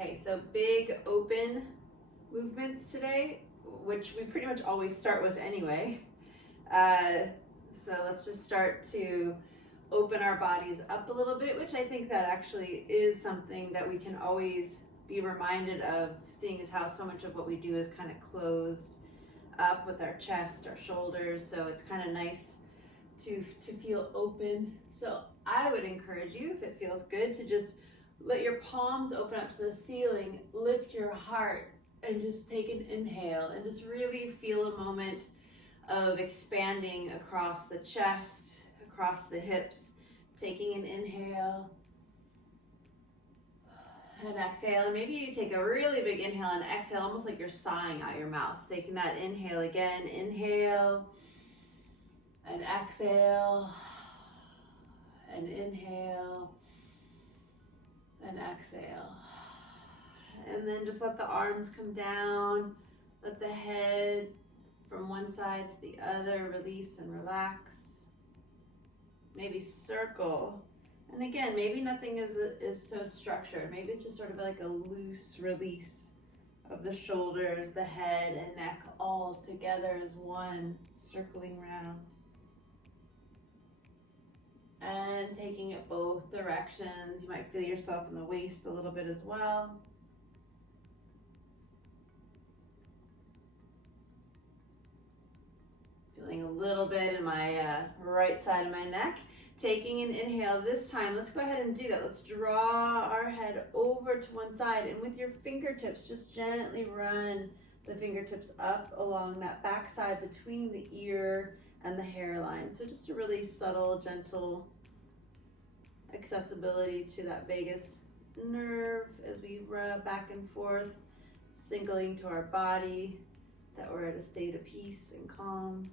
Okay, so big open movements today, which we pretty much always start with anyway. So let's just start to open our bodies up a little bit, which I think that actually is something that we can always be reminded of, seeing as how so much of what we do is kind of closed up with our chest, our shoulders. So it's kind of nice to feel open. So I would encourage you, if it feels good, to just let your palms open up to the ceiling, lift your heart, and just take an inhale and just really feel a moment of expanding across the chest, across the hips, taking an inhale and exhale. And maybe you take a really big inhale and exhale, almost like you're sighing out your mouth. Taking that inhale again, inhale and exhale and inhale and exhale. And then just let the arms come down, let the head from one side to the other release and relax. Maybe circle. And again, maybe nothing is so structured. Maybe it's just sort of like a loose release of the shoulders, the head and neck all together as one, circling round. And taking it both directions. You might feel yourself in the waist a little bit as well. Feeling a little bit in my right side of my neck. Taking an inhale this time. Let's go ahead and do that. Let's draw our head over to one side, and with your fingertips, just gently run the fingertips up along that back side between the ear and the hairline. So just a really subtle, gentle accessibility to that vagus nerve as we rub back and forth, signaling to our body that we're at a state of peace and calm.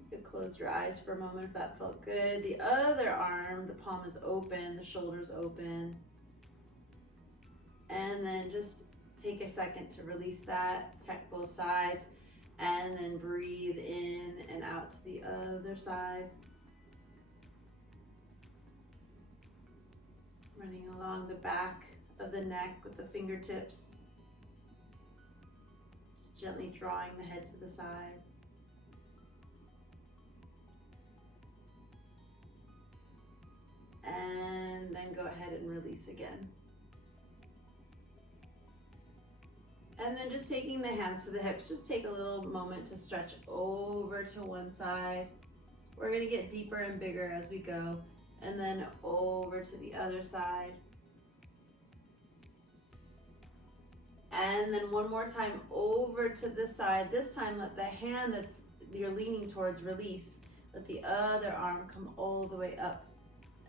You could close your eyes for a moment if that felt good. The other arm, the palm is open, the shoulders open. And then just take a second to release that, check both sides, and then breathe in and out to the other side. Running along the back of the neck with the fingertips. Just gently drawing the head to the side. And then go ahead and release again. And then just taking the hands to the hips, just take a little moment to stretch over to one side. We're gonna get deeper and bigger as we go. And then over to the other side. And then one more time over to this side. This time let the hand that's you're leaning towards release. Let the other arm come all the way up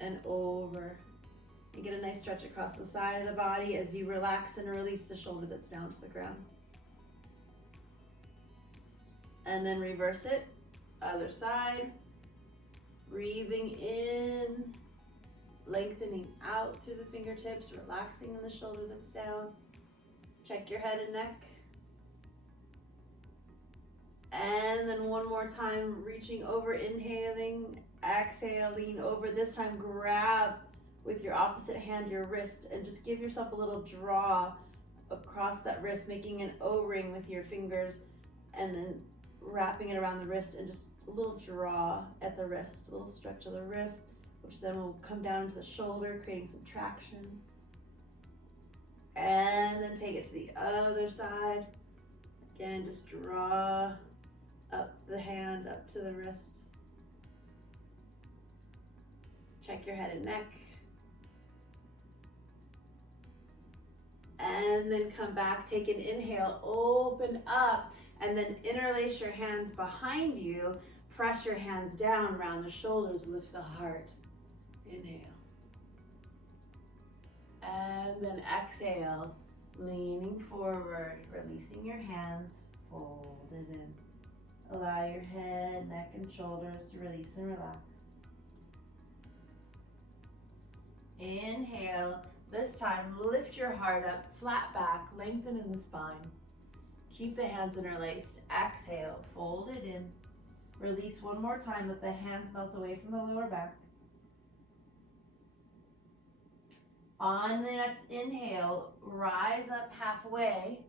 and over. And get a nice stretch across the side of the body as you relax and release the shoulder that's down to the ground. And then reverse it, other side. Breathing in, lengthening out through the fingertips, relaxing in the shoulder that's down. Check your head and neck. And then one more time, reaching over, inhaling, exhale, lean over. This time, grab with your opposite hand your wrist and just give yourself a little draw across that wrist, making an O-ring with your fingers, and then wrapping it around the wrist and just a little draw at the wrist, a little stretch of the wrist, which then will come down into the shoulder, creating some traction. And then take it to the other side. Again, just draw up the hand, up to the wrist. Check your head and neck. And then come back, take an inhale, open up, and then interlace your hands behind you. Press your hands down around the shoulders, lift the heart. Inhale. And then exhale, leaning forward, releasing your hands, folded in. Allow your head, neck, and shoulders to release and relax. Inhale. This time, lift your heart up, flat back, lengthen in the spine. Keep the hands interlaced. Exhale, fold it in. Release one more time, let the hands melt away from the lower back. On the next inhale, rise up halfway.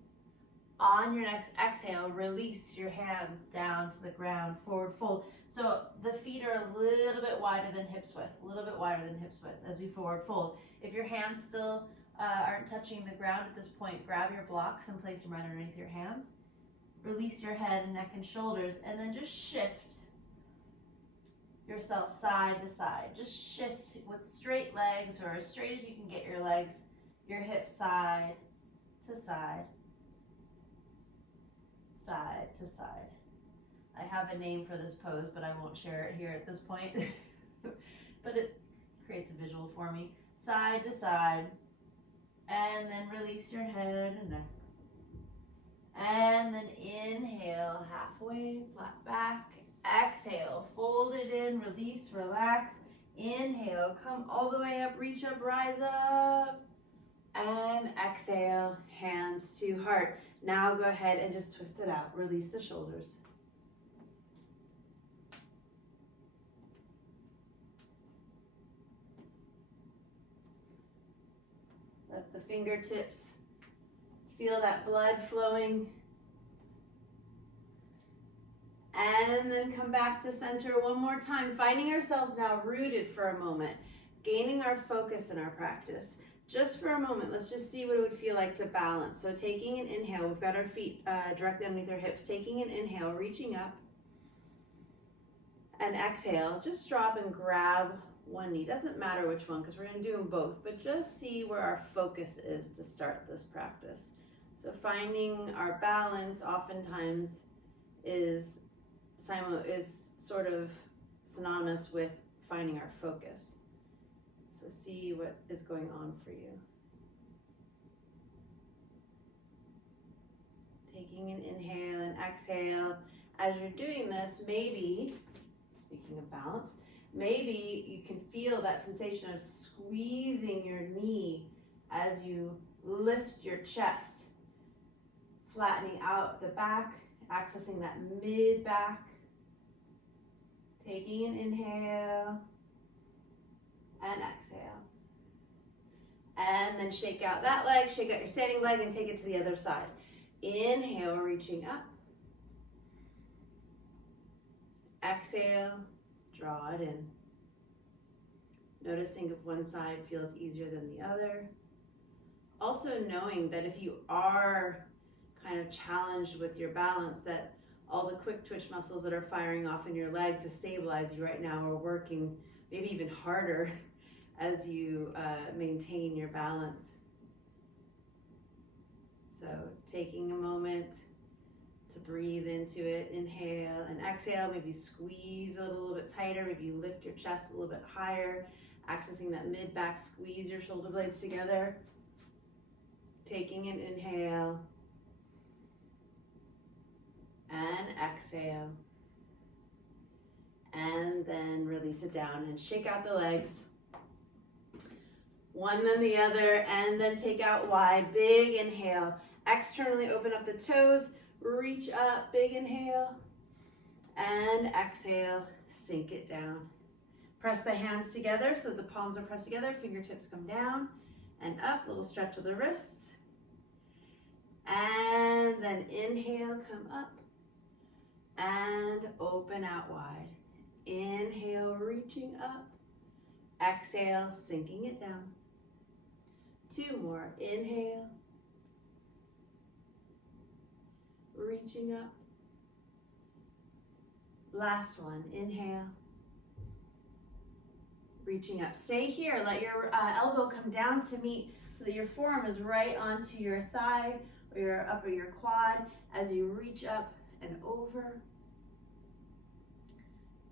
On your next exhale, release your hands down to the ground, forward fold. So the feet are a little bit wider than hips width, a little bit wider than hips width as we forward fold. If your hands still aren't touching the ground at this point, grab your blocks and place them right underneath your hands. Release your head, neck, and shoulders, and then just shift yourself side to side. Just shift with straight legs, or as straight as you can get your legs, your hips side to side, side to side. I have a name for this pose, but I won't share it here at this point. But it creates a visual for me. Side to side, and then release your head and neck. And then inhale, halfway, flat back. Exhale, fold it in, release, relax. Inhale, come all the way up, reach up, rise up. And exhale, hands to heart. Now go ahead and just twist it out. Release the shoulders. Let the fingertips feel that blood flowing. And then come back to center one more time, finding ourselves now rooted for a moment, gaining our focus in our practice. Just for a moment, let's just see what it would feel like to balance. So taking an inhale, we've got our feet directly underneath our hips. Taking an inhale, reaching up. And exhale, just drop and grab one knee. Doesn't matter which one, because we're going to do them both, but just see where our focus is to start this practice. So finding our balance oftentimes is sort of synonymous with finding our focus. So see what is going on for you. Taking an inhale and exhale. As you're doing this, maybe, speaking of balance, maybe you can feel that sensation of squeezing your knee as you lift your chest, flattening out the back, accessing that mid-back. Taking an inhale and exhale. And then shake out that leg, shake out your standing leg, and take it to the other side. Inhale, reaching up. Exhale, draw it in. Noticing if one side feels easier than the other. Also knowing that if you are kind of challenged with your balance, that all the quick twitch muscles that are firing off in your leg to stabilize you right now are working maybe even harder as you maintain your balance. So taking a moment to breathe into it, inhale and exhale, maybe squeeze it a little bit tighter, maybe you lift your chest a little bit higher, accessing that mid-back, squeeze your shoulder blades together. Taking an inhale and exhale, and then release it down and shake out the legs, one then the other, and then take out wide. Big inhale, externally open up the toes, reach up, big inhale, and exhale, sink it down. Press the hands together so the palms are pressed together, fingertips come down and up, little stretch of the wrists, and then inhale, come up, and open out wide. Inhale, reaching up. Exhale, sinking it down. Two more. Inhale. Reaching up. Last one. Inhale. Reaching up. Stay here. Let your elbow come down to meet so that your forearm is right onto your thigh or your upper your quad as you reach up and over.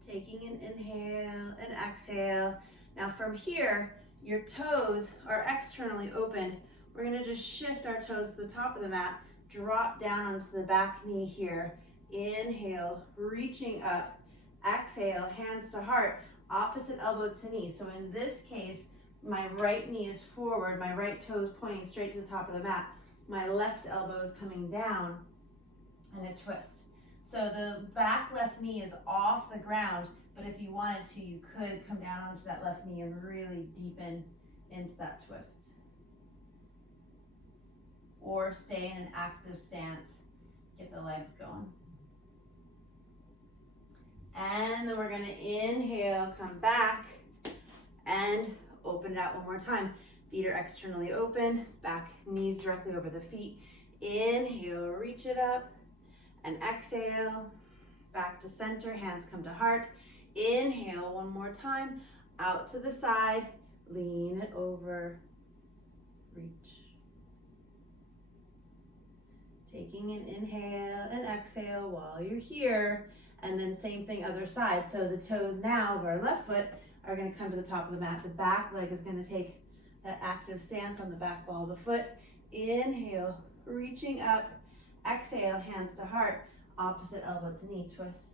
Taking an inhale and exhale. Now from here, your toes are externally opened. We're gonna just shift our toes to the top of the mat, drop down onto the back knee here. Inhale, reaching up. Exhale, hands to heart, opposite elbow to knee. So in this case, my right knee is forward, my right toe is pointing straight to the top of the mat. My left elbow is coming down and a twist. So the back left knee is off the ground, but if you wanted to, you could come down onto that left knee and really deepen into that twist. or stay in an active stance. Get the legs going. And then we're gonna inhale, come back, and open it out one more time. Feet are externally open, back, knees directly over the feet. Inhale, reach it up, and exhale, back to center, hands come to heart. Inhale one more time, out to the side, lean it over, reach. Taking an inhale and exhale while you're here, and then same thing other side. So the toes now of our left foot are gonna come to the top of the mat. The back leg is gonna take that active stance on the back ball of the foot. Inhale, reaching up, exhale, hands to heart, opposite elbow to knee, twist.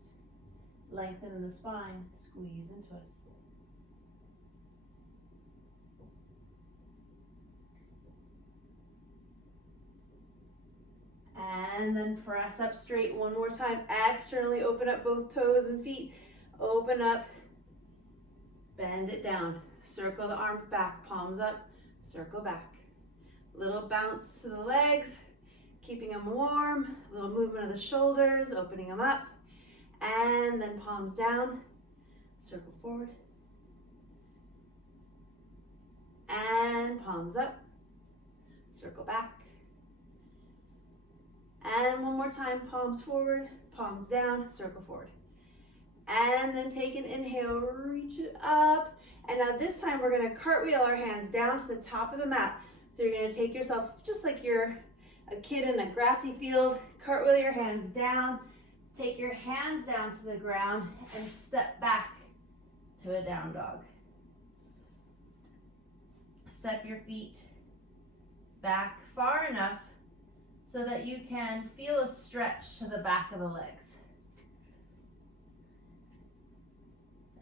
Lengthen in the spine, squeeze and twist. And then press up straight one more time. Externally open up both toes and feet. Open up, bend it down. Circle the arms back, palms up, circle back. Little bounce to the legs, keeping them warm. A little movement of the shoulders, opening them up. And then palms down, circle forward. And palms up, circle back. And one more time, palms forward, palms down, circle forward. And then take an inhale, reach it up. And now this time we're gonna cartwheel our hands down to the top of the mat. So you're gonna take yourself, just like you're a kid in a grassy field, cartwheel your hands down, take your hands down to the ground and step back to a down dog. Step your feet back far enough so that you can feel a stretch to the back of the legs.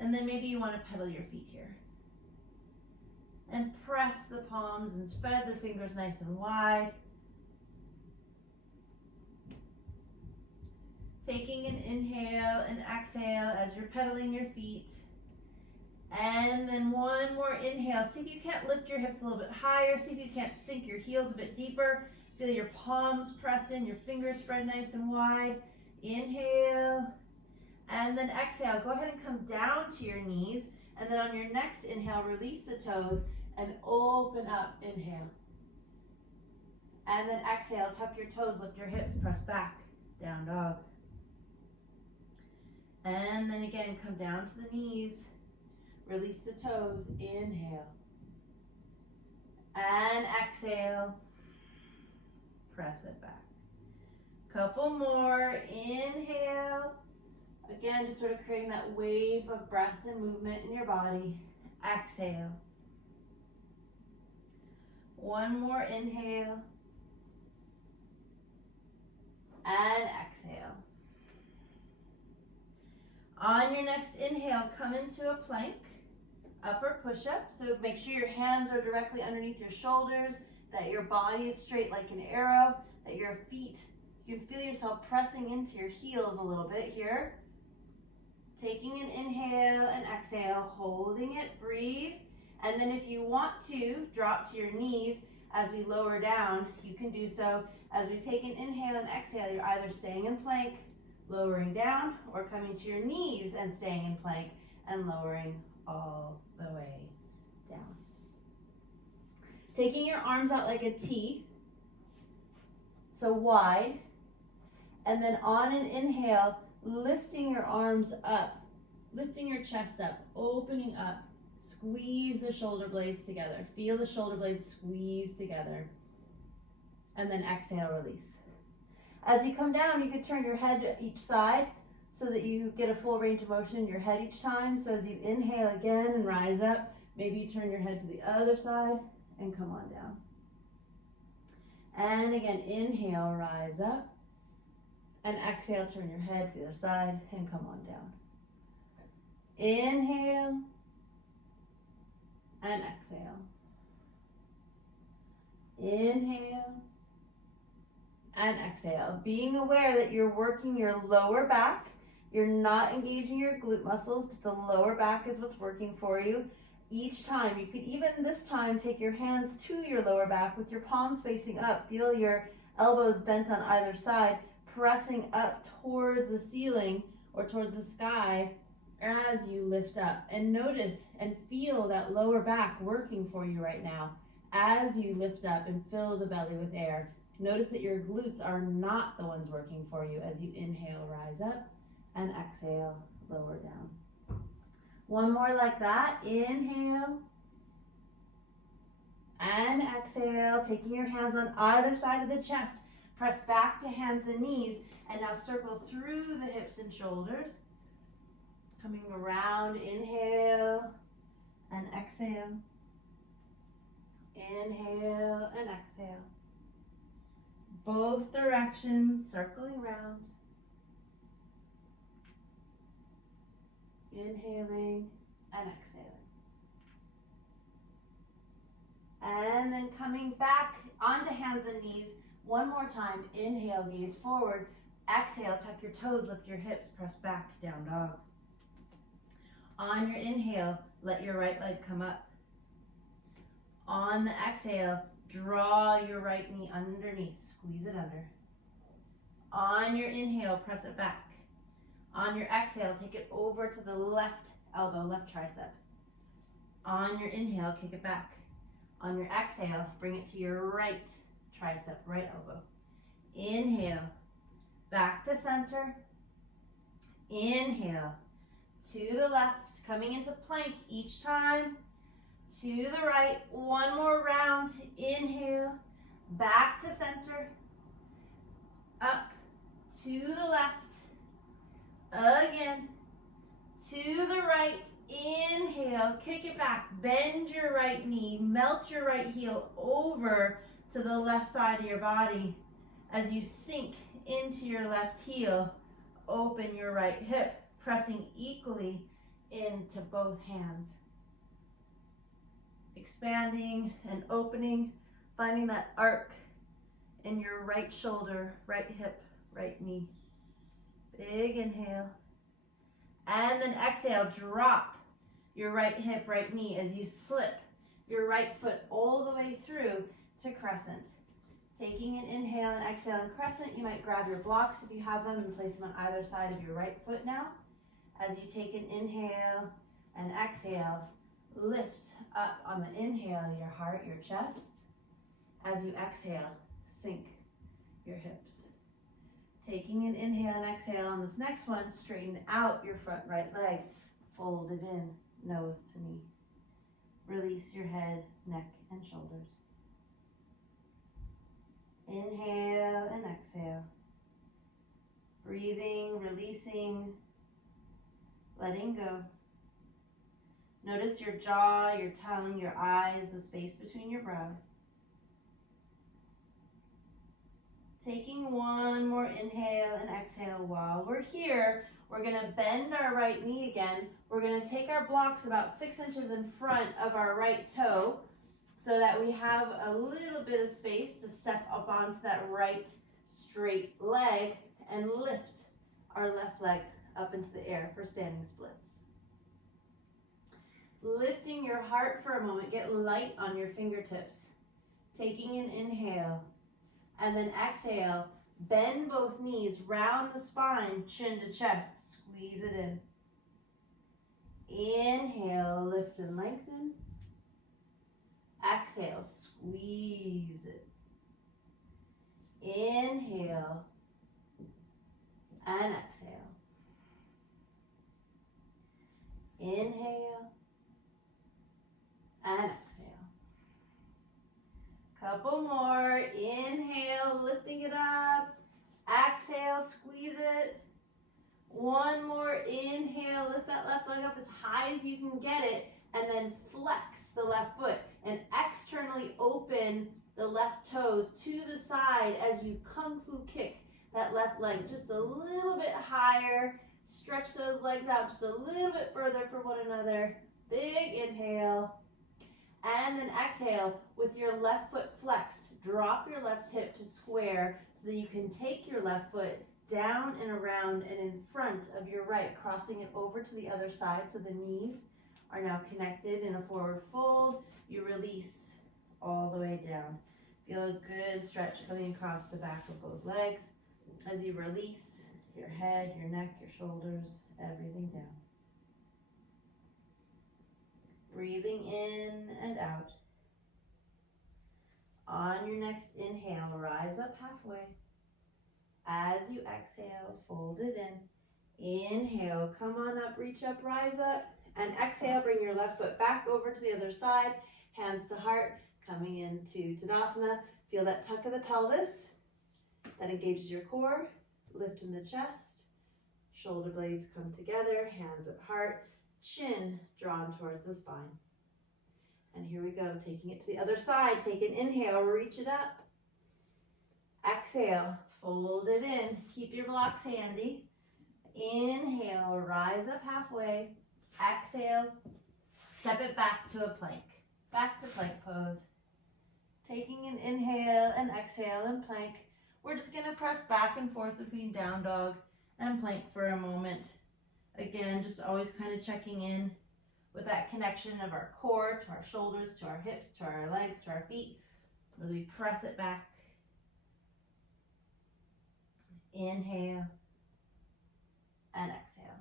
And then maybe you want to pedal your feet here. And press the palms and spread the fingers nice and wide. Taking an inhale and exhale as you're pedaling your feet. And then one more inhale. See if you can't lift your hips a little bit higher. See if you can't sink your heels a bit deeper. Feel your palms pressed in, your fingers spread nice and wide. Inhale. And then exhale. Go ahead and come down to your knees. And then on your next inhale, release the toes and open up. Inhale. And then exhale. Tuck your toes, lift your hips, press back. Down dog. And then again, come down to the knees. Release the toes. Inhale. And exhale. Press it back. Couple more. Inhale. Again, just sort of creating that wave of breath and movement in your body. Exhale. One more inhale. And exhale. On your next inhale, come into a plank, upper push-up. So make sure your hands are directly underneath your shoulders, that your body is straight like an arrow, that your feet, you can feel yourself pressing into your heels a little bit here. Taking an inhale and exhale, holding it, breathe. And then if you want to, drop to your knees as we lower down. You can do so. As we take an inhale and exhale, you're either staying in plank, lowering down, or coming to your knees and staying in plank and lowering all the way down. Taking your arms out like a T, so wide, and then on an inhale, lifting your arms up, lifting your chest up, opening up, squeeze the shoulder blades together. Feel the shoulder blades squeeze together. And then exhale, release. As you come down, you could turn your head to each side so that you get a full range of motion in your head each time. So as you inhale again and rise up, maybe you turn your head to the other side and come on down. And again, inhale, rise up. And exhale, turn your head to the other side and come on down. Inhale and exhale. Inhale and exhale. Being aware that you're working your lower back. You're not engaging your glute muscles. The lower back is what's working for you. Each time, you could even this time take your hands to your lower back with your palms facing up. Feel your elbows bent on either side, pressing up towards the ceiling or towards the sky as you lift up. And notice and feel that lower back working for you right now as you lift up and fill the belly with air. Notice that your glutes are not the ones working for you as you inhale, rise up, and exhale, lower down. One more like that. Inhale and exhale, taking your hands on either side of the chest. Press back to hands and knees, and now circle through the hips and shoulders. Coming around, inhale and exhale. Inhale and exhale. Both directions, circling round. Inhaling and exhaling. And then coming back onto hands and knees. One more time. Inhale, gaze forward. Exhale, tuck your toes, lift your hips, press back, down dog. On your inhale, let your right leg come up. On the exhale, draw your right knee underneath, squeeze it under. On your inhale, press it back. On your exhale, take it over to the left elbow, left tricep. On your inhale, kick it back. On your exhale, bring it to your right tricep, right elbow. Inhale, back to center. Inhale, to the left, coming into plank each time. To the right, one more round. Inhale, back to center. Up, to the left. Again, to the right. Inhale, kick it back, bend your right knee, melt your right heel over to the left side of your body. As you sink into your left heel, open your right hip, pressing equally into both hands. Expanding and opening, finding that arc in your right shoulder, right hip, right knee. Big inhale. And then exhale, drop your right hip, right knee as you slip your right foot all the way through to crescent. Taking an inhale and exhale in crescent, you might grab your blocks if you have them and place them on either side of your right foot now. As you take an inhale and exhale, lift up on the inhale your heart, your chest. As you exhale, sink your hips. Taking an inhale and exhale on this next one, straighten out your front right leg, fold it in, nose to knee. Release your head, neck, and shoulders. Inhale and exhale. Breathing, releasing, letting go. Notice your jaw, your tongue, your eyes, the space between your brows. Taking one more inhale and exhale. While we're here, we're going to bend our right knee again. We're going to take our blocks about 6 inches in front of our right toe so that we have a little bit of space to step up onto that right straight leg and lift our left leg up into the air for standing splits. Lifting your heart for a moment, get light on your fingertips. Taking an inhale. And then exhale, bend both knees, round the spine, chin to chest, squeeze it in. Inhale, lift and lengthen. Exhale, squeeze it. Inhale and exhale. Inhale and exhale. Couple more. Inhale, lifting it up. Exhale, squeeze it. One more. Inhale, lift that left leg up as high as you can get it. And then flex the left foot. And externally open the left toes to the side as you kung fu kick that left leg just a little bit higher. Stretch those legs out just a little bit further from one another. Big inhale. And then exhale with your left foot flexed. Drop your left hip to square so that you can take your left foot down and around and in front of your right, crossing it over to the other side so the knees are now connected in a forward fold. You release all the way down. Feel a good stretch coming across the back of both legs as you release your head, your neck, your shoulders, everything down. Breathing in and out. On your next inhale, rise up halfway. As you exhale, fold it in. Inhale, come on up, reach up, rise up. And exhale, bring your left foot back over to the other side. Hands to heart, coming into Tadasana. Feel that tuck of the pelvis that engages your core. Lift in the chest. Shoulder blades come together, hands at heart. Chin drawn towards the spine. And here we go, taking it to the other side. Take an inhale, reach it up. Exhale, fold it in. Keep your blocks handy. Inhale, rise up halfway. Exhale, step it back to a plank. Back to plank pose. Taking an inhale and exhale and plank. We're just gonna press back and forth between down dog and plank for a moment. Again, just always kind of checking in with that connection of our core to our shoulders, to our hips, to our legs, to our feet, as we press it back. Inhale and exhale.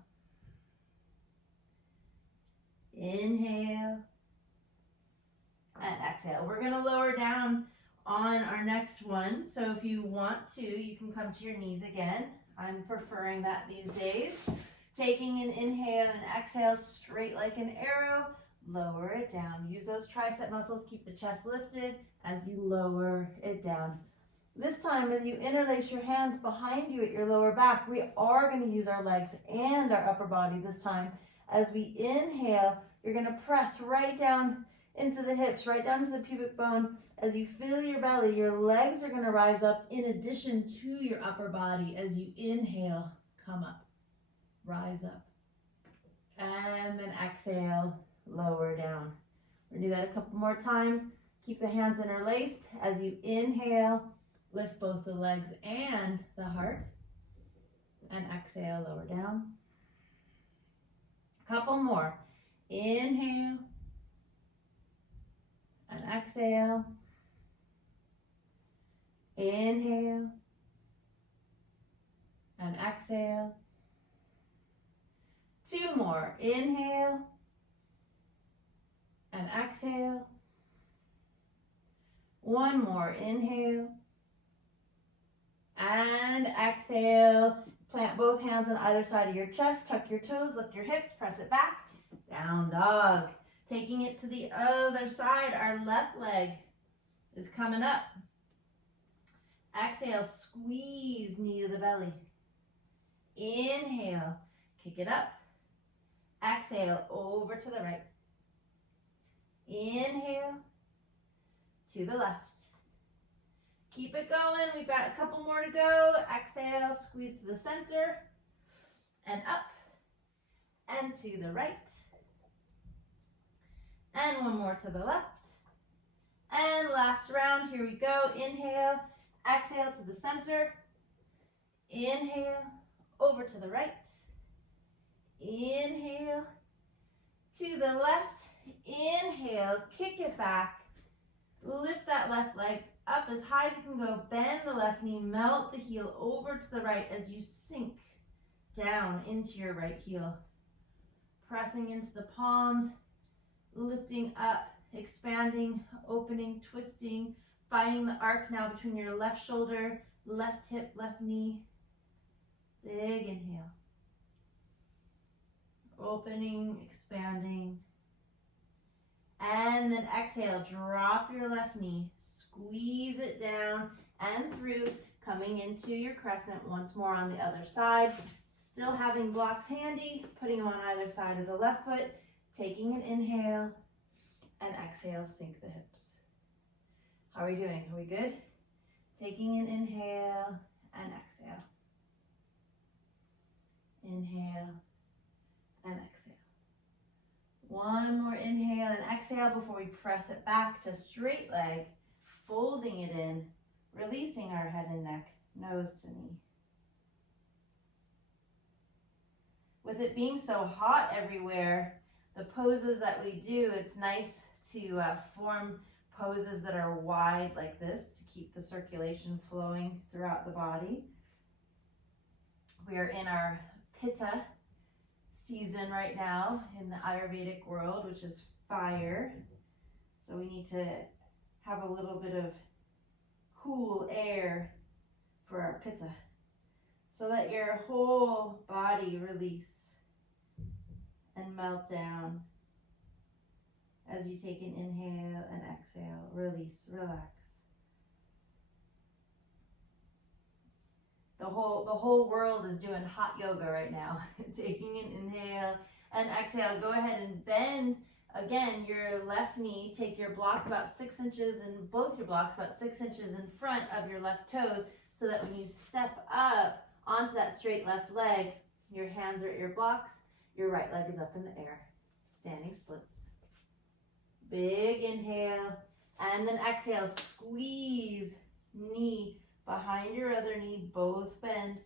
Inhale and exhale. We're going to lower down on our next one. So if you want to, you can come to your knees again. I'm preferring that these days. Taking an inhale and exhale straight like an arrow. Lower it down. Use those tricep muscles. Keep the chest lifted as you lower it down. This time, as you interlace your hands behind you at your lower back, we are going to use our legs and our upper body this time. As we inhale, you're going to press right down into the hips, right down to the pubic bone. As you fill your belly, your legs are going to rise up in addition to your upper body. As you inhale, come up, rise up. And then exhale, lower down. We're going to do that a couple more times. Keep the hands interlaced. As you inhale, lift both the legs and the heart. And exhale, lower down. Couple more. Inhale. And exhale. Inhale. And exhale. Two more. Inhale. And exhale. One more. Inhale. And exhale. Plant both hands on either side of your chest. Tuck your toes, lift your hips, press it back. Down dog. Taking it to the other side, our left leg is coming up. Exhale, squeeze knee to the belly. Inhale, kick it up. Exhale, over to the right. Inhale, to the left. Keep it going. We've got a couple more to go. Exhale, squeeze to the center and up and to the right. And one more to the left. And last round, here we go. Inhale, exhale to the center. Inhale, over to the right. Inhale, to the left. Inhale, kick it back. Lift that left leg up as high as you can go. Bend the left knee, melt the heel over to the right as you sink down into your right heel. Pressing into the palms, lifting up, expanding, opening, twisting, finding the arc now between your left shoulder, left hip, left knee. Big inhale. Opening, expanding. And then exhale, drop your left knee, squeeze it down and through, coming into your crescent once more on the other side. Still having blocks handy, putting them on either side of the left foot, taking an inhale, and exhale, sink the hips. How are we doing? Are we good? Taking an inhale and exhale. Inhale and exhale. One more inhale and exhale before we press it back to straight leg, folding it in, releasing our head and neck, nose to knee. With it being so hot everywhere, the poses that we do, it's nice to form poses that are wide like this to keep the circulation flowing throughout the body. We are in our Pitta season right now in the Ayurvedic world, which is fire. So we need to have a little bit of cool air for our Pitta. So let your whole body release and melt down as you take an inhale and exhale. Release, relax. The whole world is doing hot yoga right now. Taking an inhale and exhale. Go ahead and bend again your left knee. Take your block about 6 inches, and both your blocks about 6 inches in front of your left toes, so that when you step up onto that straight left leg, your hands are at your blocks, your right leg is up in the air. Standing splits. Big inhale, and then exhale. Squeeze knee behind your other knee, both bend.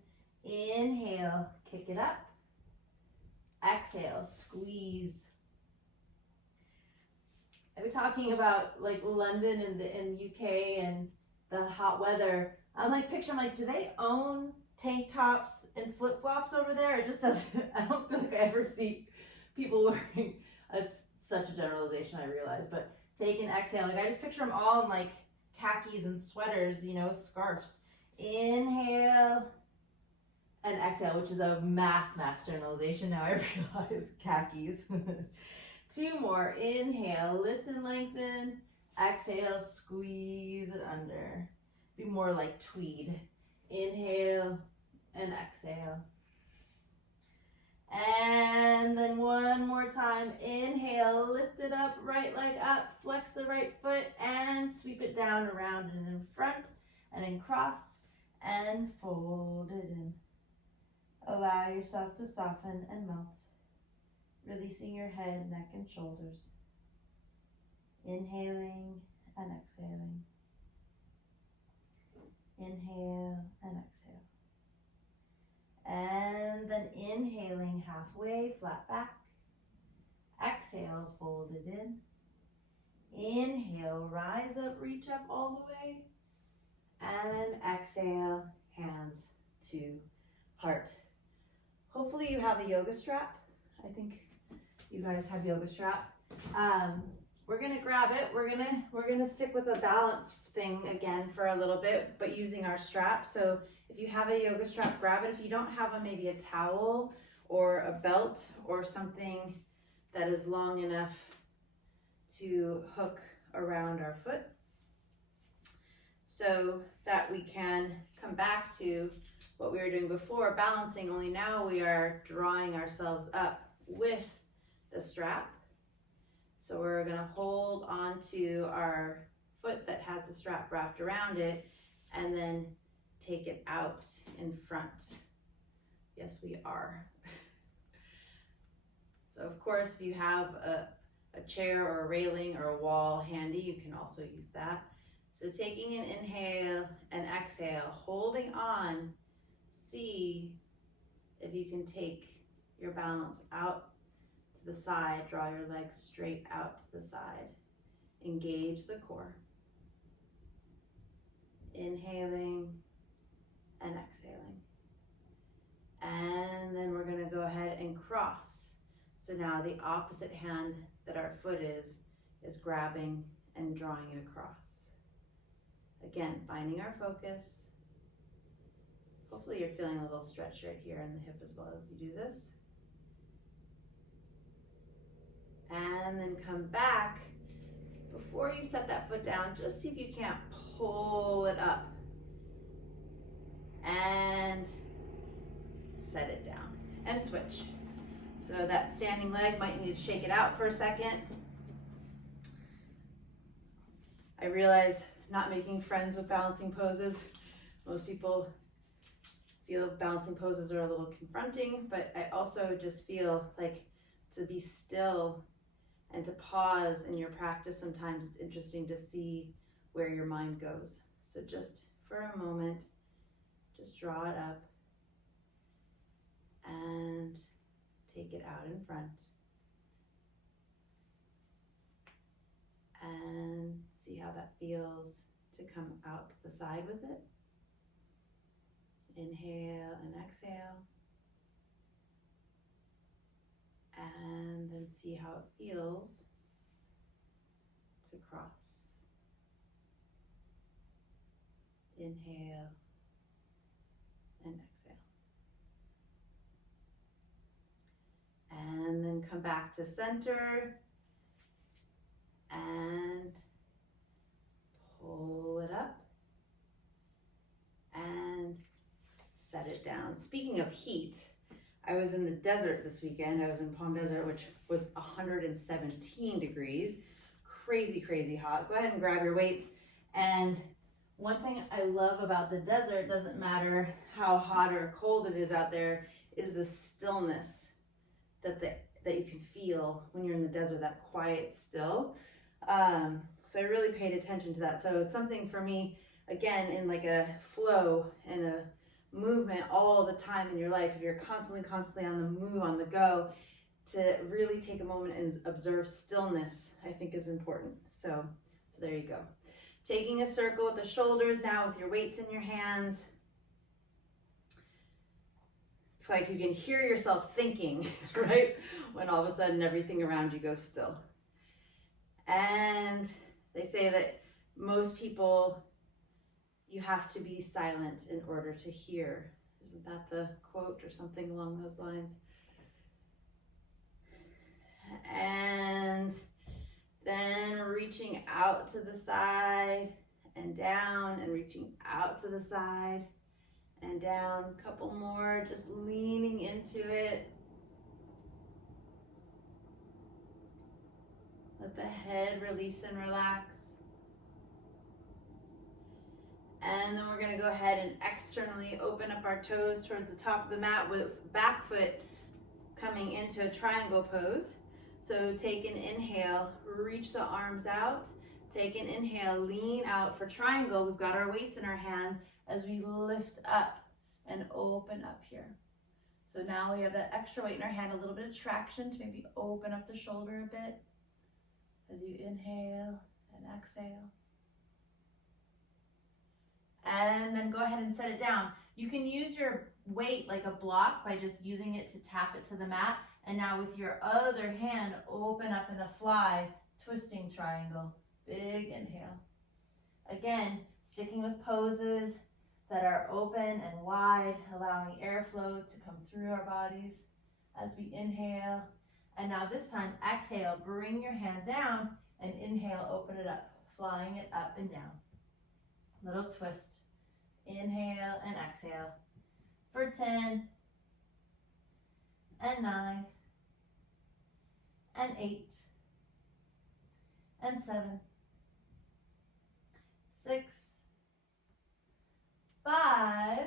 Inhale, kick it up. Exhale, squeeze. I've been talking about like London and the UK and the hot weather. I'm like, do they own tank tops and flip-flops over there? It just doesn't, I don't feel like I ever see people wearing, it's such a generalization, I realize, but take an exhale. Like I just picture them all in like khakis and sweaters, scarves. Inhale and exhale, which is a mass generalization now, I realize. Khakis. 2 more. Inhale, lift and lengthen. Exhale, squeeze it under. Be more like tweed. Inhale and exhale. And then one more time. Inhale, lift it up, right leg up, flex the right foot, and sweep it down, around and in front, and in cross, and fold it in. Allow yourself to soften and melt, releasing your head, neck, and shoulders. Inhaling and exhaling. Inhale and exhale. And then inhaling halfway, flat back. Exhale, fold it in. Inhale, rise up, reach up all the way. And exhale, hands to heart. Hopefully you have a yoga strap. I think you guys have yoga strap. We're gonna grab it. We're gonna stick with a balance thing again for a little bit, but using our strap. So if you have a yoga strap, grab it. If you don't have maybe a towel or a belt or something that is long enough to hook around our foot, so that we can come back to what we were doing before, balancing, only now we are drawing ourselves up with the strap. So we're gonna hold on to our foot that has the strap wrapped around it, and then take it out in front. Yes, we are. So of course, if you have a chair or a railing or a wall handy, you can also use that. So taking an inhale and exhale, holding on, see if you can take your balance out to the side, draw your legs straight out to the side. Engage the core. Inhaling and exhaling. And then we're gonna go ahead and cross. So now the opposite hand that our foot is grabbing and drawing it across. Again, finding our focus. Hopefully you're feeling a little stretch right here in the hip as well as you do this. And then come back. Before you set that foot down, just see if you can't pull it up and set it down and switch. So that standing leg might need to shake it out for a second. I realize not making friends with balancing poses. Most people feel balancing poses are a little confronting, but I also just feel like to be still and to pause in your practice, sometimes it's interesting to see where your mind goes. So just for a moment, just draw it up and take it out in front. how that feels to come out to the side with it. Inhale and exhale. And then see how it feels to cross. Inhale and exhale. And then come back to center and pull it up and set it down. Speaking of heat, I was in the desert this weekend. I was in Palm Desert, which was 117 degrees. Crazy, crazy hot. Go ahead and grab your weights. And one thing I love about the desert, doesn't matter how hot or cold it is out there, is the stillness that you can feel when you're in the desert, that quiet still. So I really paid attention to that. So it's something for me, again, in like a flow and a movement all the time in your life. If you're constantly on the move, on the go, to really take a moment and observe stillness, I think is important. So there you go. Taking a circle with the shoulders now with your weights in your hands. It's like you can hear yourself thinking, right? When all of a sudden everything around you goes still. And they say that most people, you have to be silent in order to hear. Isn't that the quote or something along those lines? And then reaching out to the side and down, and reaching out to the side and down. A couple more, just leaning into it. Let the head release and relax. And then we're going to go ahead and externally open up our toes towards the top of the mat with back foot coming into a triangle pose. So take an inhale, reach the arms out. Take an inhale, lean out for triangle. We've got our weights in our hand as we lift up and open up here. So now we have that extra weight in our hand, a little bit of traction to maybe open up the shoulder a bit as you inhale and exhale. And then go ahead and set it down. You can use your weight like a block by just using it to tap it to the mat. And now with your other hand, open up in a fly, twisting triangle. Big inhale. Again, sticking with poses that are open and wide, allowing airflow to come through our bodies as we inhale. And now this time, exhale, bring your hand down and inhale, open it up, flying it up and down. Little twist. Inhale and exhale for 10 and 9 and 8 and 7, 6, 5,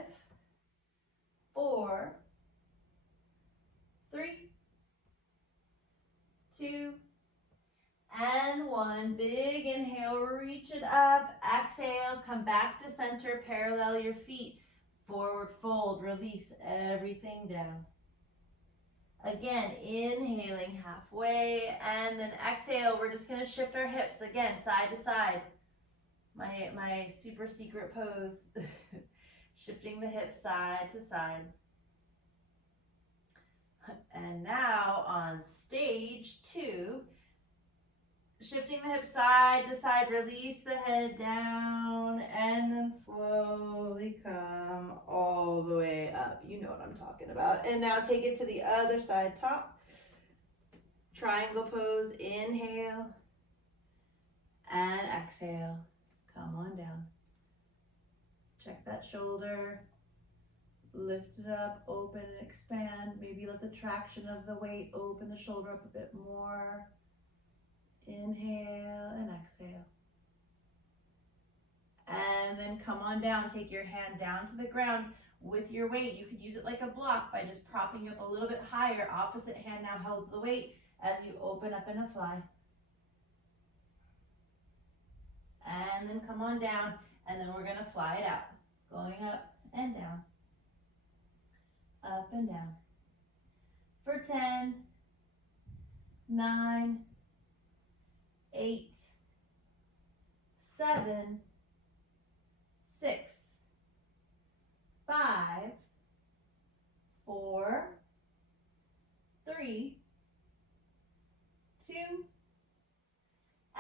4, 3, 2, and 1. Big inhale, reach it up. Exhale, come back to center, parallel your feet. Forward fold, release everything down. Again, inhaling halfway, and then exhale, we're just gonna shift our hips, again, side to side. My super secret pose. Shifting the hips side to side. And now on stage 2, shifting the hips side to side, release the head down, and then slowly come all the way up. You know what I'm talking about. And now take it to the other side, top. Triangle pose, inhale, and exhale. Come on down. Check that shoulder. Lift it up, open and expand. Maybe let the traction of the weight open the shoulder up a bit more. Inhale and exhale. And then come on down. Take your hand down to the ground with your weight. You could use it like a block by just propping up a little bit higher. Opposite hand now holds the weight as you open up in a fly. And then come on down, and then we're going to fly it out. Going up and down. Up and down. For 10, 9, 8, 7, 6, 5, 4, 3, 2,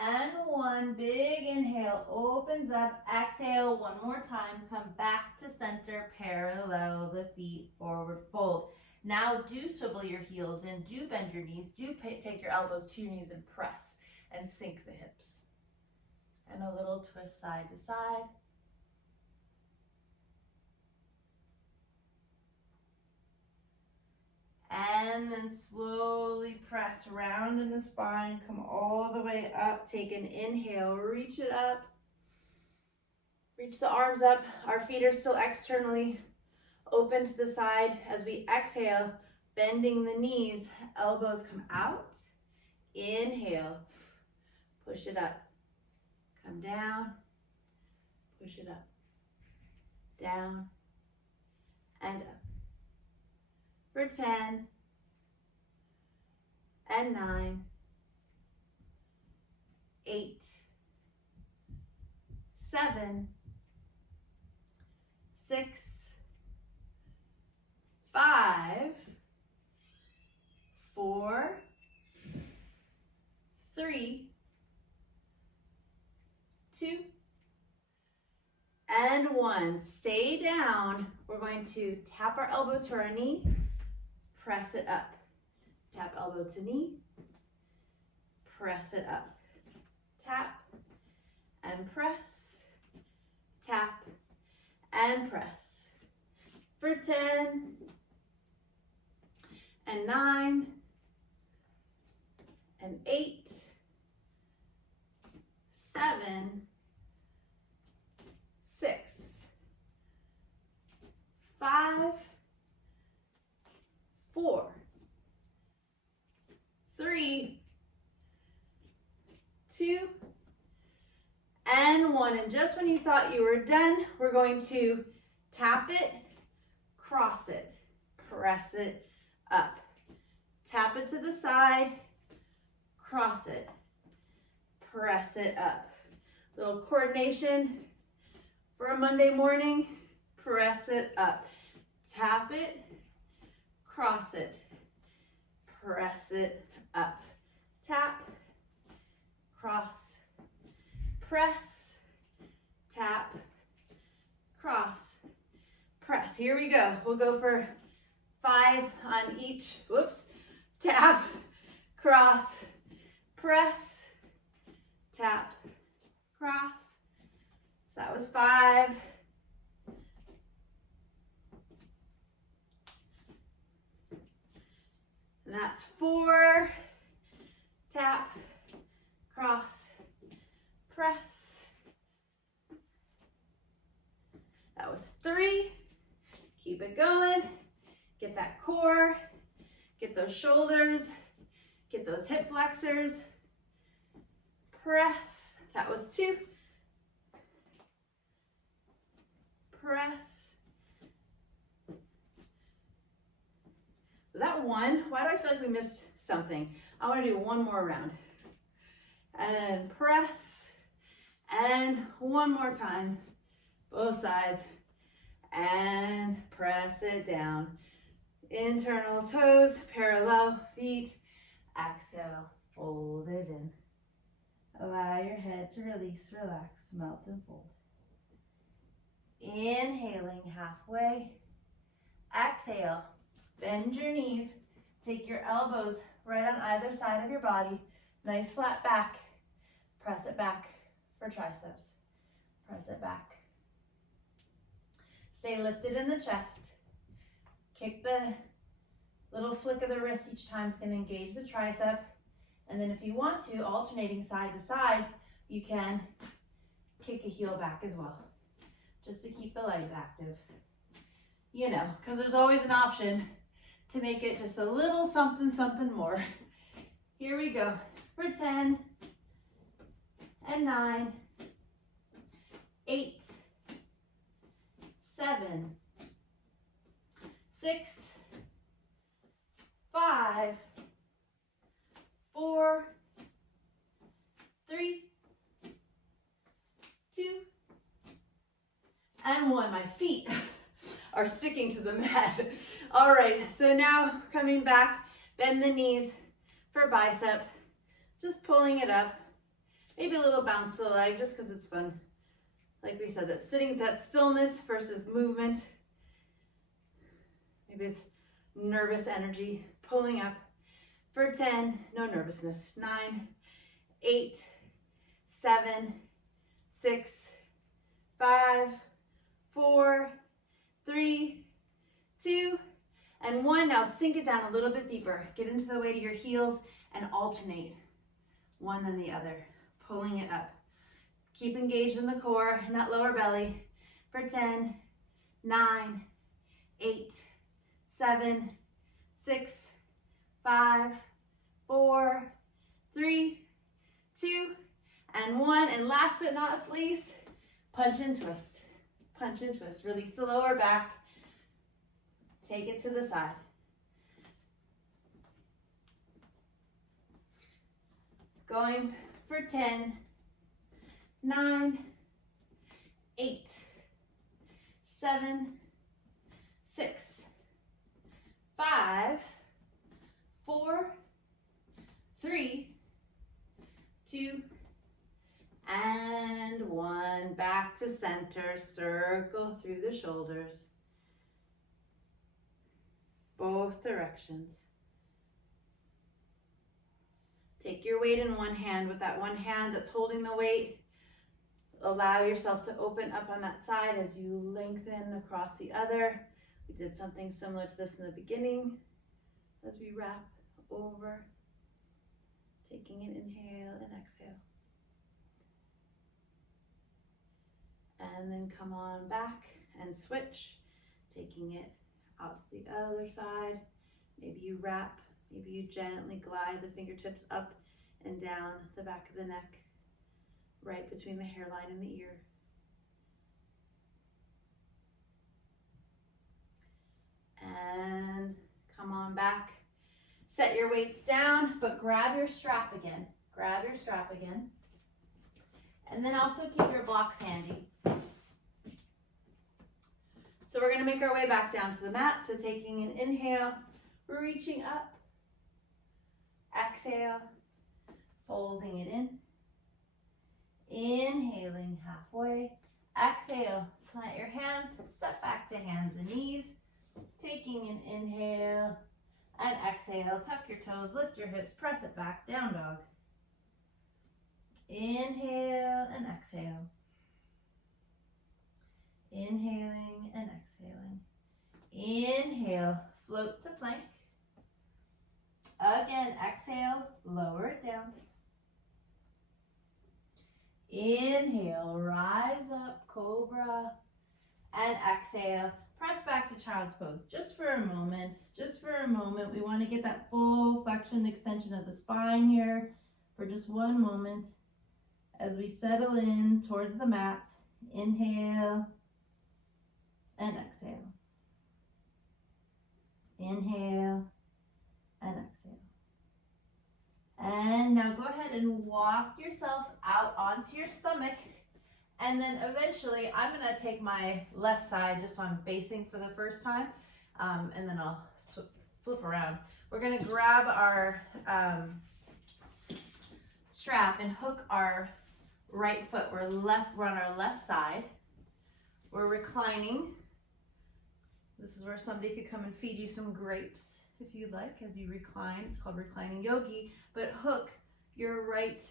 and 1. Big inhale, opens up. Exhale, one more time. Come back to center, parallel the feet, forward fold. Now do swivel your heels in, do bend your knees, do take your elbows to your knees and press and sink the hips. And a little twist side to side. And then slowly press round in the spine, come all the way up, take an inhale, reach it up, reach the arms up. Our feet are still externally open to the side. As we exhale, bending the knees, elbows come out, inhale, push it up, come down, push it up, down, and up. For 10, and 9, 8, 7, 6, 5, 4, 3, 2, and 1. Stay down. We're going to tap our elbow to our knee, press it up. Tap elbow to knee, press it up. Tap and press, tap and press. For 10, and 9, and 8, 7, 6, 5, 4, 3, 2, and 1. And just when you thought you were done, we're going to tap it, cross it, press it up. Tap it to the side, cross it, press it up. Little coordination for a Monday morning, press it up. Tap it, cross it, press it up. Tap, cross, press, tap, cross, press. Here we go. We'll go for 5 on each. Whoops. Tap, cross, press, tap, cross. So that was 5. And that's 4. Tap, cross, press. That was 3. Keep it going. Get that core. Get those shoulders. Get those hip flexors. Press. That was 2. Press. Was that 1? Why do I feel like we missed something? I want to do one more round. And press. And one more time. Both sides. And press it down. Internal toes, parallel feet. Exhale, fold it in. Allow your head to release, relax, melt and fold. Inhaling halfway. Exhale, bend your knees. Take your elbows right on either side of your body. Nice flat back. Press it back for triceps. Press it back. Stay lifted in the chest. Kick the little flick of the wrist each time is going to engage the tricep. And then if you want to, alternating side to side, you can kick a heel back as well, just to keep the legs active. You know, because there's always an option to make it just a little something, something more. Here we go. For 10, and 9, 8, 7, 6, 5, 4, 3, are sticking to the mat. All right, so now coming back, bend the knees for bicep, just pulling it up. Maybe a little bounce to the leg just because it's fun. Like we said, that stillness versus movement. Maybe it's nervous energy, pulling up for 10, no nervousness. 9, 8, 7, 6, 5, 4, 3, 2, and 1. Now sink it down a little bit deeper. Get into the weight of your heels and alternate one then the other, pulling it up. Keep engaged in the core and that lower belly for 10, 9, 8, 7, 6, 5, 4, 3, 2, and 1. And last but not least, punch and twist. Punch and twist. Release the lower back. Take it to the side. Going for 10, 9, 8, 7, 6, 5, 4, 3, 2, and 1. Back to center. Circle through the shoulders. Both directions. Take your weight in one hand. With that one hand that's holding the weight, allow yourself to open up on that side as you lengthen across the other. We did something similar to this in the beginning. As we wrap over, taking an inhale and exhale. And then come on back and switch, taking it out to the other side. Maybe you wrap, maybe you gently glide the fingertips up and down the back of the neck, right between the hairline and the ear. And come on back. Set your weights down, but grab your strap again. Grab your strap again. And then also keep your blocks handy. So we're going to make our way back down to the mat. So taking an inhale, we're reaching up. Exhale, folding it in. Inhaling halfway. Exhale, plant your hands, step back to hands and knees. Taking an inhale and exhale. Tuck your toes, lift your hips, press it back, down dog. Inhale and exhale. Inhaling and exhaling. Inhale, float to plank. Again, exhale, lower it down. Inhale, rise up, cobra. And exhale, press back to child's pose. Just for a moment, we want to get that full flexion extension of the spine here for just one moment as we settle in towards the mat. Inhale and exhale. Inhale and exhale. And now go ahead and walk yourself out onto your stomach. And then eventually I'm going to take my left side just so I'm facing for the first time. And then I'll flip around. We're going to grab our strap and hook our right foot. We're on our left side. We're reclining. This is where somebody could come and feed you some grapes if you'd like as you recline. It's called reclining yogi. But hook your right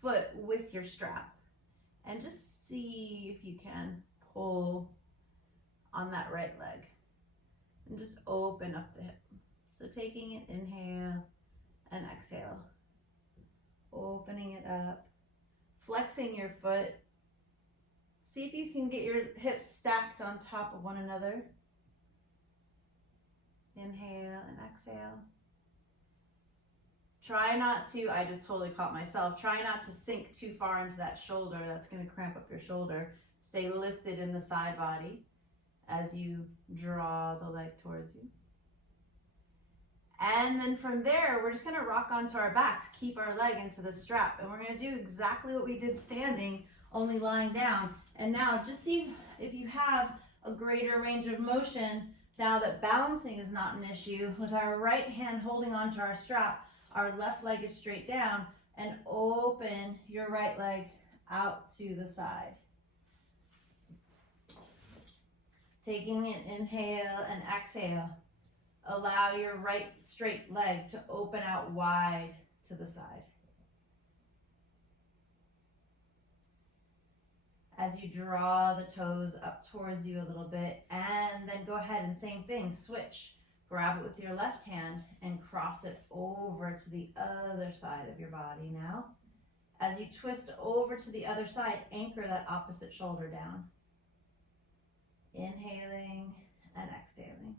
foot with your strap. And just see if you can pull on that right leg. And just open up the hip. So taking an inhale and exhale. Opening it up. Flexing your foot. See if you can get your hips stacked on top of one another. Inhale and exhale. Try not to, I just totally caught myself, try not to sink too far into that shoulder. That's going to cramp up your shoulder. Stay lifted in the side body as you draw the leg towards you. And then from there, we're just going to rock onto our backs, keep our leg into the strap. And we're going to do exactly what we did standing, only lying down. And now just see if you have a greater range of motion now that balancing is not an issue. With our right hand holding onto our strap, our left leg is straight down, and open your right leg out to the side. Taking an inhale and exhale. Allow your right straight leg to open out wide to the side. As you draw the toes up towards you a little bit, and then go ahead and same thing, switch. Grab it with your left hand and cross it over to the other side of your body now. As you twist over to the other side, anchor that opposite shoulder down. Inhaling and exhaling.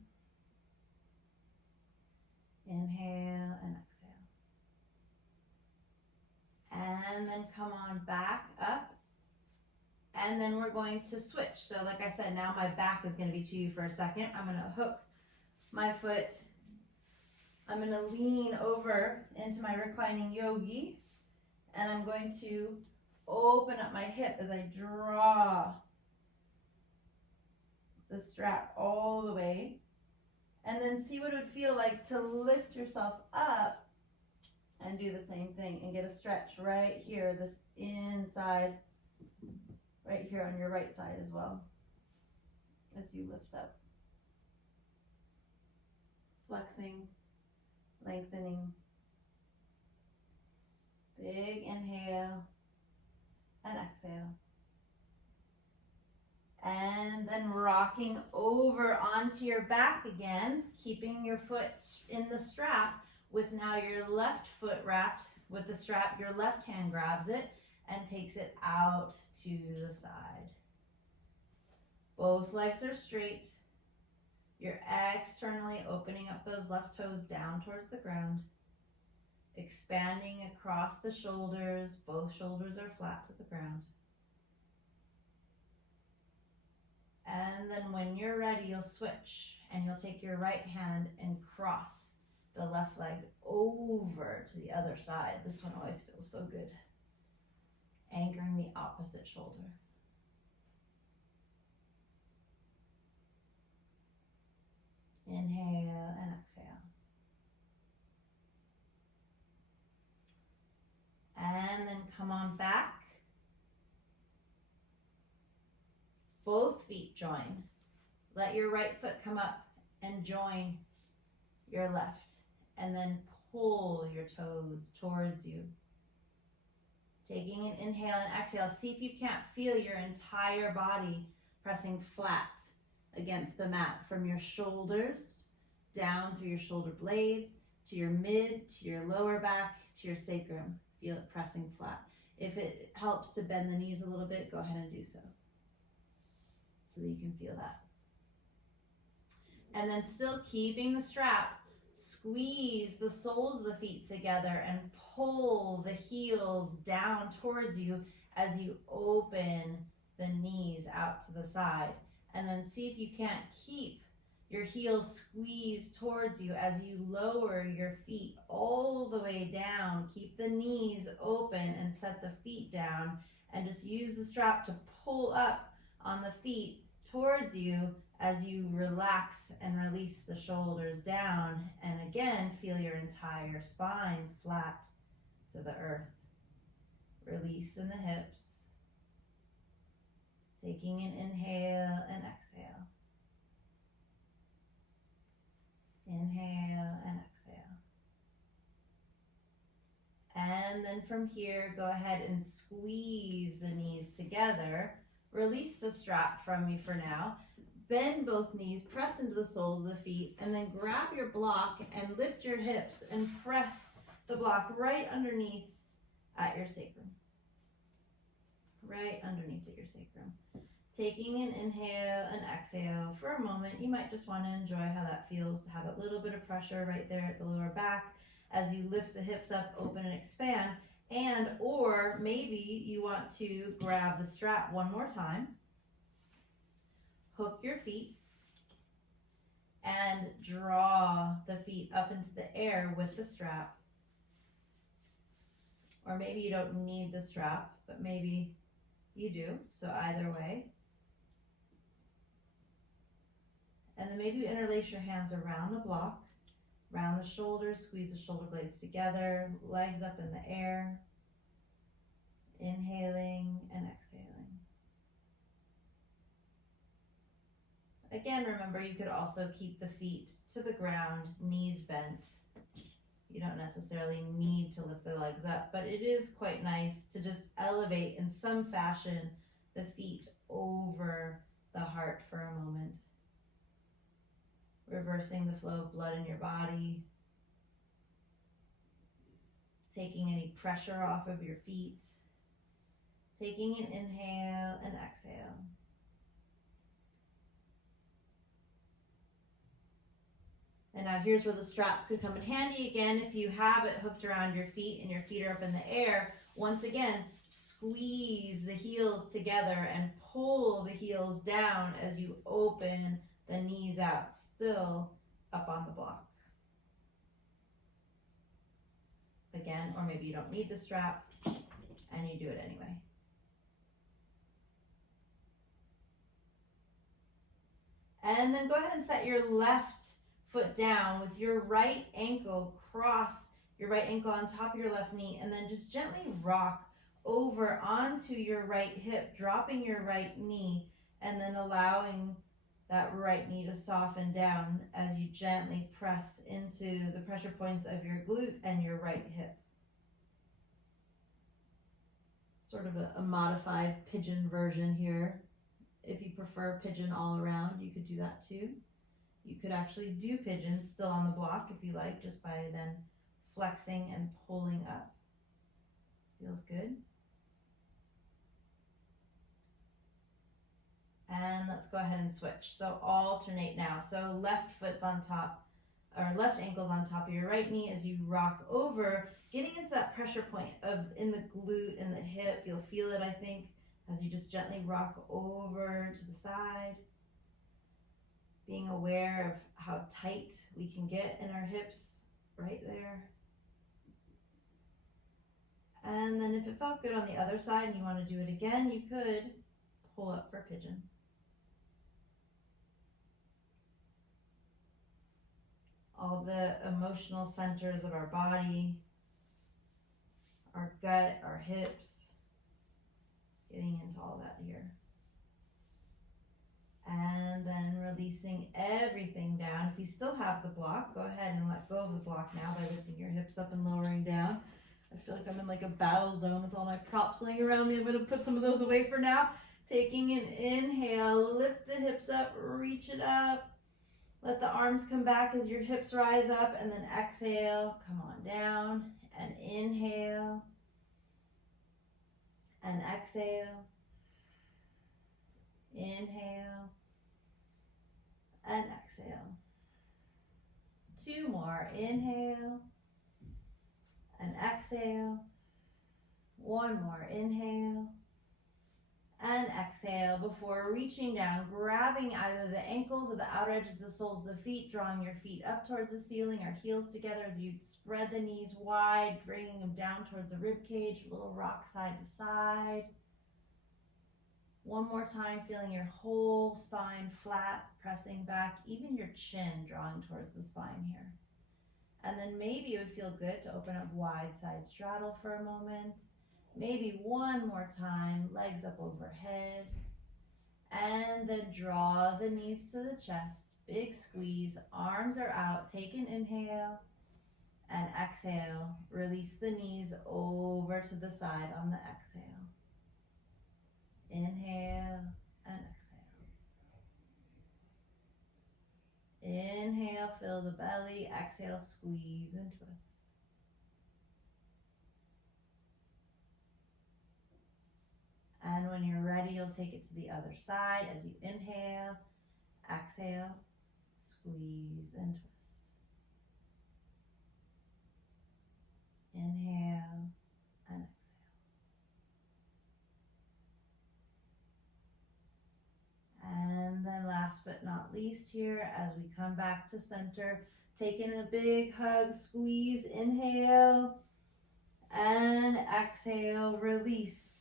Inhale and exhale. And then come on back up. And then we're going to switch. So like I said, now my back is going to be to you for a second. I'm going to hook my foot. I'm going to lean over into my reclining yogi. And I'm going to open up my hip as I draw the strap all the way. And then see what it would feel like to lift yourself up and do the same thing and get a stretch right here, this inside, right here on your right side as well, as you lift up. Flexing, lengthening. Big inhale and exhale. And then rocking over onto your back again, keeping your foot in the strap with now your left foot wrapped with the strap. Your left hand grabs it and takes it out to the side. Both legs are straight. You're externally opening up those left toes down towards the ground. Expanding across the shoulders. Both shoulders are flat to the ground. And then when you're ready, you'll switch and you'll take your right hand and cross the left leg over to the other side. This one always feels so good. Anchoring the opposite shoulder. Inhale and exhale. And then come on back. Both feet join. Let your right foot come up and join your left. And then pull your toes towards you. Taking an inhale and exhale. See if you can't feel your entire body pressing flat against the mat from your shoulders down through your shoulder blades to your mid, to your lower back, to your sacrum. Feel it pressing flat. If it helps to bend the knees a little bit, go ahead and do so that you can feel that. And then still keeping the strap, squeeze the soles of the feet together and pull the heels down towards you as you open the knees out to the side. And then see if you can't keep your heels squeezed towards you as you lower your feet all the way down. Keep the knees open and set the feet down, and just use the strap to pull up on the feet towards you as you relax and release the shoulders down. And again, feel your entire spine flat to the earth. Release in the hips. Taking an inhale and exhale. Inhale and exhale. And then from here, go ahead and squeeze the knees together. Release the strap from you for now. Bend both knees, press into the soles of the feet, and then grab your block and lift your hips and press the block right underneath at your sacrum. Right underneath at your sacrum. Taking an inhale and exhale for a moment. You might just want to enjoy how that feels to have a little bit of pressure right there at the lower back as you lift the hips up, open and expand. And or maybe you want to grab the strap one more time. Hook your feet and draw the feet up into the air with the strap. Or maybe you don't need the strap, but maybe you do. So either way. maybe you interlace your hands around the block, around the shoulders, squeeze the shoulder blades together, legs up in the air, inhaling and exhaling. Again, remember you could also keep the feet to the ground, knees bent. You don't necessarily need to lift the legs up, but it is quite nice to just elevate in some fashion the feet over the heart for a moment. Reversing the flow of blood in your body, taking any pressure off of your feet, taking an inhale and exhale. And now here's where the strap could come in handy again. If you have it hooked around your feet and your feet are up in the air, once again, squeeze the heels together and pull the heels down as you open the knees out, still up on the block. Again, or maybe you don't need the strap and you do it anyway. And then go ahead and set your left foot down with your right ankle, cross your right ankle on top of your left knee, and then just gently rock over onto your right hip, dropping your right knee, and then allowing that right knee to soften down as you gently press into the pressure points of your glute and your right hip. Sort of a modified pigeon version here. If you prefer pigeon all around, you could do that too. You could actually do pigeons still on the block if you like, just by then flexing and pulling up. Feels good. And let's go ahead and switch. So alternate now. So left foot's on top, or left ankle's on top of your right knee as you rock over, getting into that pressure point of in the glute and the hip. You'll feel it, I think, as you just gently rock over to the side. Being aware of how tight we can get in our hips right there. And then if it felt good on the other side and you want to do it again, you could pull up for pigeon. All the emotional centers of our body, our gut, our hips, getting into all that here. And then releasing everything down. If you still have the block, go ahead and let go of the block now by lifting your hips up and lowering down. I feel like I'm in like a battle zone with all my props laying around me. I'm going to put some of those away for now. Taking an inhale, lift the hips up, reach it up. Let the arms come back as your hips rise up, and then exhale, come on down, and inhale, and exhale, inhale, and exhale. Two more, inhale, and exhale. One more, inhale, and exhale before reaching down, grabbing either the ankles or the outer edges of the soles of the feet, drawing your feet up towards the ceiling or heels together as you spread the knees wide, bringing them down towards the rib cage, a little rock side to side. One more time, feeling your whole spine flat, pressing back, even your chin drawing towards the spine here. And then maybe it would feel good to open up wide side straddle for a moment. Maybe one more time, legs up overhead. And then draw the knees to the chest, big squeeze, arms are out, take an inhale and exhale. Release the knees over to the side on the exhale. Inhale and exhale. Inhale, fill the belly, exhale, squeeze and twist. And when you're ready, you'll take it to the other side as you inhale, exhale, squeeze and twist. Inhale and exhale. And then last but not least here, as we come back to center, taking a big hug, squeeze, inhale, and exhale, release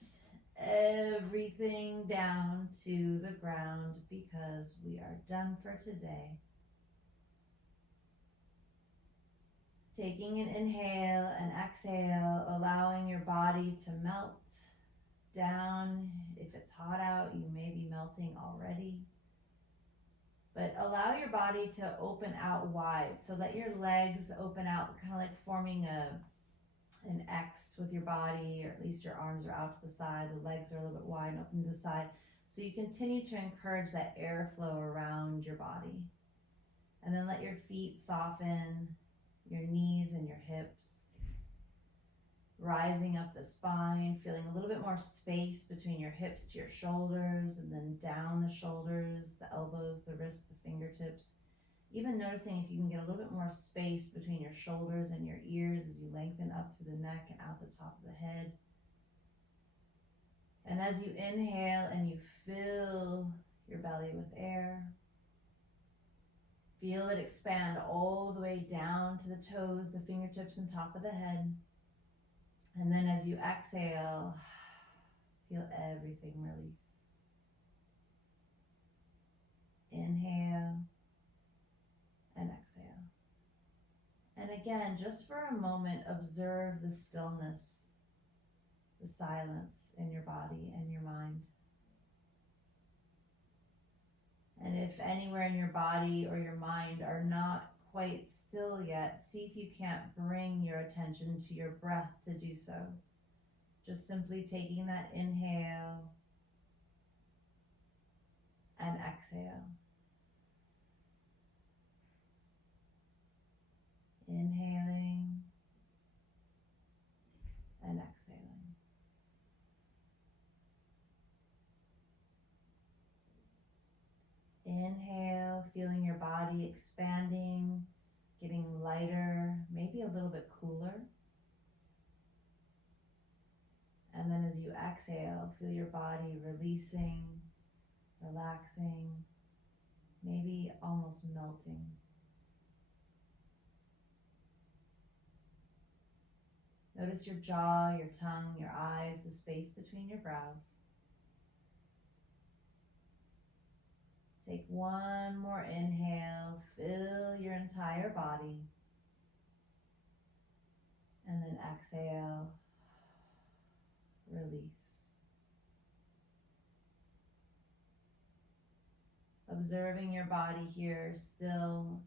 everything down to the ground because we are done for today. Taking an inhale and exhale, allowing your body to melt down. If it's hot out, you may be melting already. But allow your body to open out wide. So let your legs open out, kind of like forming an X with your body, or at least your arms are out to the side. The legs are a little bit wide and open to the side. So you continue to encourage that airflow around your body. And then let your feet soften, your knees and your hips. Rising up the spine, feeling a little bit more space between your hips to your shoulders, and then down the shoulders, the elbows, the wrists, the fingertips. Even noticing if you can get a little bit more space between your shoulders and your ears as you lengthen up through the neck and out the top of the head. And as you inhale and you fill your belly with air, feel it expand all the way down to the toes, the fingertips, and top of the head. And then as you exhale, feel everything release. Inhale and exhale. And again, just for a moment, observe the stillness, the silence in your body and your mind. And if anywhere in your body or your mind are not quite still yet, see if you can't bring your attention to your breath to do so. Just simply taking that inhale and exhale. Inhaling and exhaling. Inhale, feeling your body expanding, getting lighter, maybe a little bit cooler. And then as you exhale, feel your body releasing, relaxing, maybe almost melting. Notice your jaw, your tongue, your eyes, the space between your brows. Take one more inhale, fill your entire body. And then exhale, release. Observing your body here, still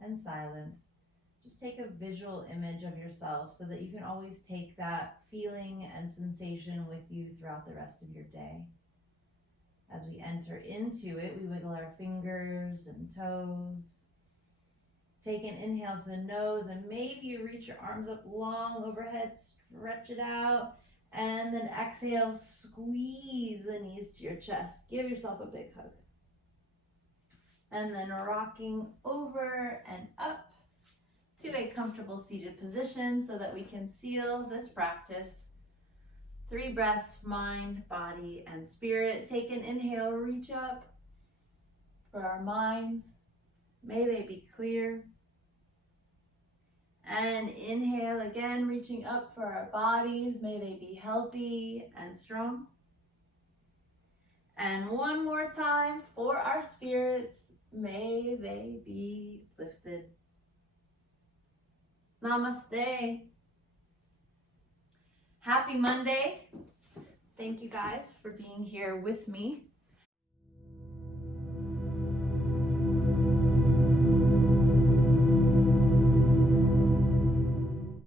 and silent. Just take a visual image of yourself so that you can always take that feeling and sensation with you throughout the rest of your day. As we enter into it, we wiggle our fingers and toes. Take an inhale to the nose, and maybe you reach your arms up long overhead, stretch it out, and then exhale, squeeze the knees to your chest. Give yourself a big hug. And then rocking over and up to a comfortable seated position so that we can seal this practice. 3 breaths, mind, body, and spirit. Take an inhale, reach up for our minds. May they be clear. And inhale again, reaching up for our bodies. May they be healthy and strong. And one more time for our spirits. May they be lifted. Namaste. Happy Monday. Thank you guys for being here with me.